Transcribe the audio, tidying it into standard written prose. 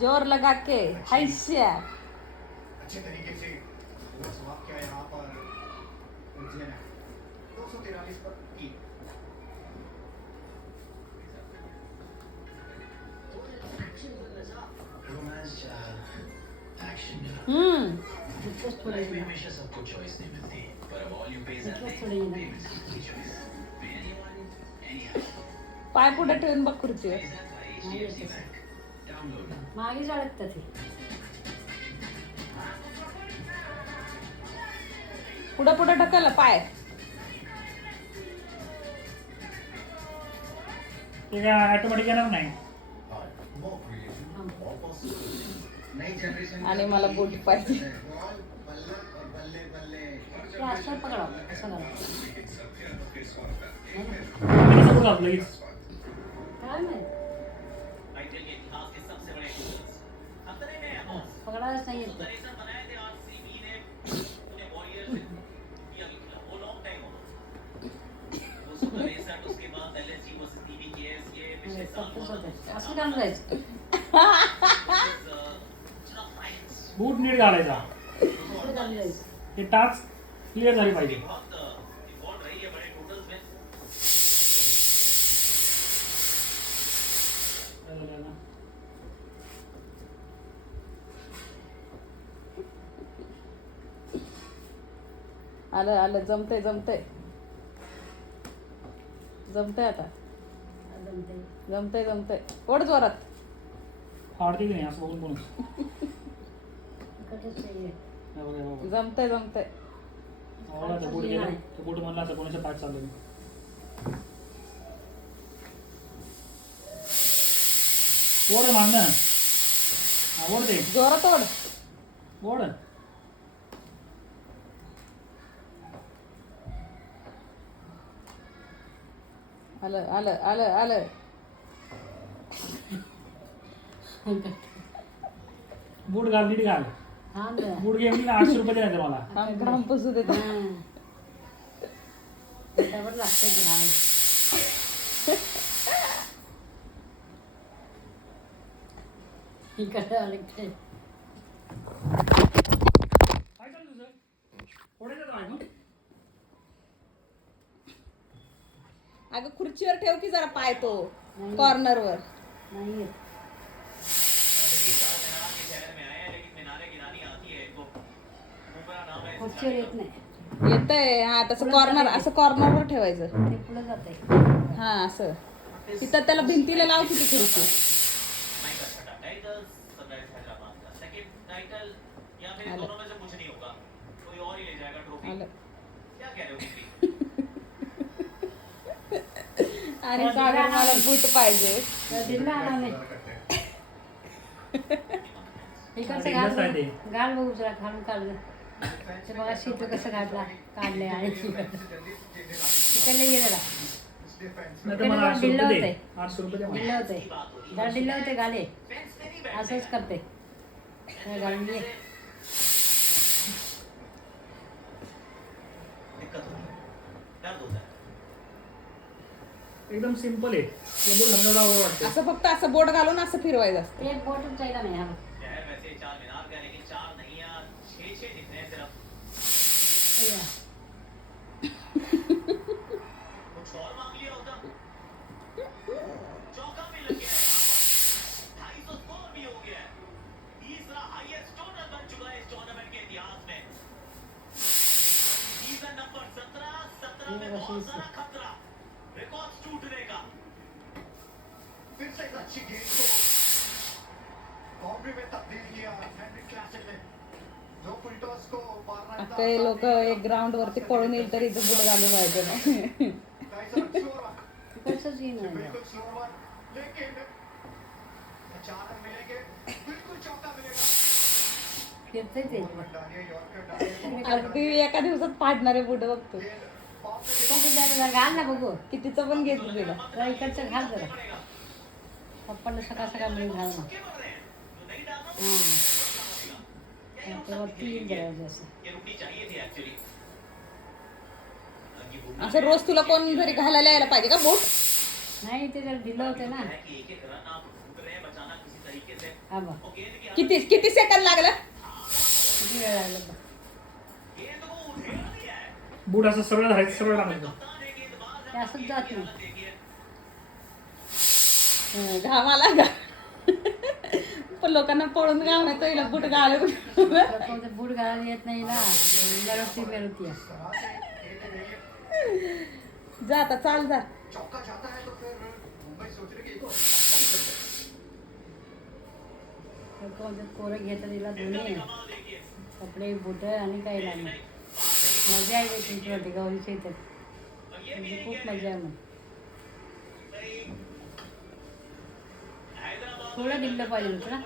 जोर लगा के हैश्या अच्छे तरीके से वो समाप्त किया यहाँ पर उज्जैन 243 पर 3 रोमांस एक्शन इंटरेस्ट थोड़ा लाइफ में ही हमेशा सबको चॉइस नहीं मिलती पर अब all you pay is interest थोड़ा ही पेमेंट्स की चॉइस पाय पुढे ठेवून बघ खुर्चीवर. मागे अडकतात ते. पुढं पुढं ढकल पाय. ते काय ऑटोमॅटिक येणार नाही. नई जनरेशन आणि मला बूट पाहिजे. बल्ले बल्ले ते असं पकडावं असं करावं. आम्ही कसं बोलू आपलं लगेच. काय माहित आईपीएल के इतिहास के सबसे बड़े टूर्स खतरे में है बॉस पकडायलाच नाही येत ते. रेसर बनाए थे आरसीबी ने उन्हें वॉरियर्स इंडिया के खिलाफ वो लॉन्ग टाइम होगा वो सुपर रेसर उसके बाद एलएसजी वर्सेस टीवीकेएस ये पिछले साल तसंच हुआ होतं. असं काम जायचं बूट नीट घालायचा. असं काम जायचं. हे टास्क क्लिअर झाली पाहिजे. बहुत इन्वॉल्व रही है बड़े टोटल्स में काय झालं ना? आलं आलं जमतंय जमतंय जमतंय आता. जमतंय. जमतंय जमतंय. ओढ जोरात. फाडते की नाही असं बघून बोलून. इकडचंच आहे. हे बघा, हे बघा. जमतंय जमतंय. आवडला तो बूट गेला. तो बूट म्हणला असं कोणाच्या पाठ चाललो मी. ओढ मागणं. हा ओढ दे. जोरात ओढ. ओढ. आलं आलं आलं आलं. बूट घाल नीट घाल. हा ना. बूट घे मी 800 रुपये द्यायचे मला. थांब घाम पुसू देत. हा. त्यावर लागतं ते घाल. इकडे अडकते. काय चालू तुझं? ओढायचं तर आहे मग. अगं खुर्चीवर ठेव की जरा पाय तो नाही. कॉर्नरवर. नाही येत. मीनार के शहर में आए हैं लेकिन मीनारे गिरानी आती है इनको ऊपरा नाम है खुर्चीवर येत नाही. येतंय. हा तसं कॉर्नर असं कॉर्नरवर ठेवायचं. ते पुढे जाते. हा असं. तिथं त्याला भिंतीला लाव की ती खुर्ची. माइक का छठा टाइटल सनराइज हैदराबाद का सेकंड टाइटल या फिर आलं. दोनों में से कुछ नहीं होगा कोई और ही ले जाएगा ट्रॉफी आलं. क्या कह रहे हो दीदी आणि सागर मला बूट पाहिजे. तर दिलं आणा नाही. इकडचं इकडंच आहे ते. गाल बघू जरा घालून काढलं. ते बघा शीत कसं काढला काढले आणि इकडले ये जरा नाही तर मला 800 दिलं रुपये दे. होते. 800 रुपये दे मला. दिलं होते जरा दिलं होते गाले असंच करते हे घालून ये. दिक्कत होती है दर्द होता है एकदम सिंपल आहे. ते बूट घालणं एवढं अवघड वाटतं. असं फक्त असं बोट घालून असं फिरवायचं असतं. ते बोटच जायला नाही हा. शहर वैसे 4 मीनार का लेकिन 4 नहीं यार 6 दिख रहे हैं सिर्फ अय्या. कुछ और मांग लिया होता चौका भी लग गया है यहाँ पर 250 स्कोर भी हो गया है तीसरा हाईएस्ट टोटल बन चुका है इस टूर्नामेंट के इतिहास में सीजन नंबर 17 में बहुत सारा खतरा रिकॉर्ड्स टूटने का फिर से एक अच्छी गेंद को बाउंड्री में तब्दील किया हेनरी क्लासिक ने जो फुलटॉस को मारना था काही लोक एक ग्राउंड वरती पळून येईल तरी इथं बूट घालून व्हायचं नाही. तिकडचंच येईन आहे. बिल्कुल स्लो वन लेकिन 4 रन मिलेंगे बिल्कुल चौका मिलेगा फिरते ते डालिए यॉर्कर डालिए अगदी एका दिवसात फाडणारे बूट बघतो. कसं जायला घाल ना बघू. कितीचं पण घेतो तिला. जरा इकडचं घाल जरा पप्पाला सकाळ सकाळ मिळून घाल ना. हां तेव्हा ती येईल जरा जास्त. ये रुकनी चाहिए थी एक्चुअली असं रोज तुला कोण घरी घालायला यायला पाहिजे का बूट? नाही ते जरा दिलं होतं ना. एक एक रन आप ढूंढ रहे हैं बचाना किसी तरीके से हा बघ और गेंद की किती किती सेकंद लागलं किती वेळ लागला बघ. गेंद को उधेड़ दिया है। बूट असं सरळ धरायचं, सरळ टाकायचं. कप्तान है, गेंदबाज है, ते असंच जात नाही देखिए घाम आला का पण लोकांना पळून घाम नाही तर हिला बुट घालून कोणतं बूट घालायला येत नाही ना मेरुती मेरुती इस तरह से खेलने नहीं जा आता चाल जा चौका जाता है तो फिर मुंबई सोच रही है कि कोणतं कोरं घेतात तिला दोन्ही कपडे बुट आणि काही लागणार मजा आहे तुमची वाटते गौरीच्या इथं म्हणजे खूप मजा आहे मग थोडं ढिल्लं पाहिजे होतं ना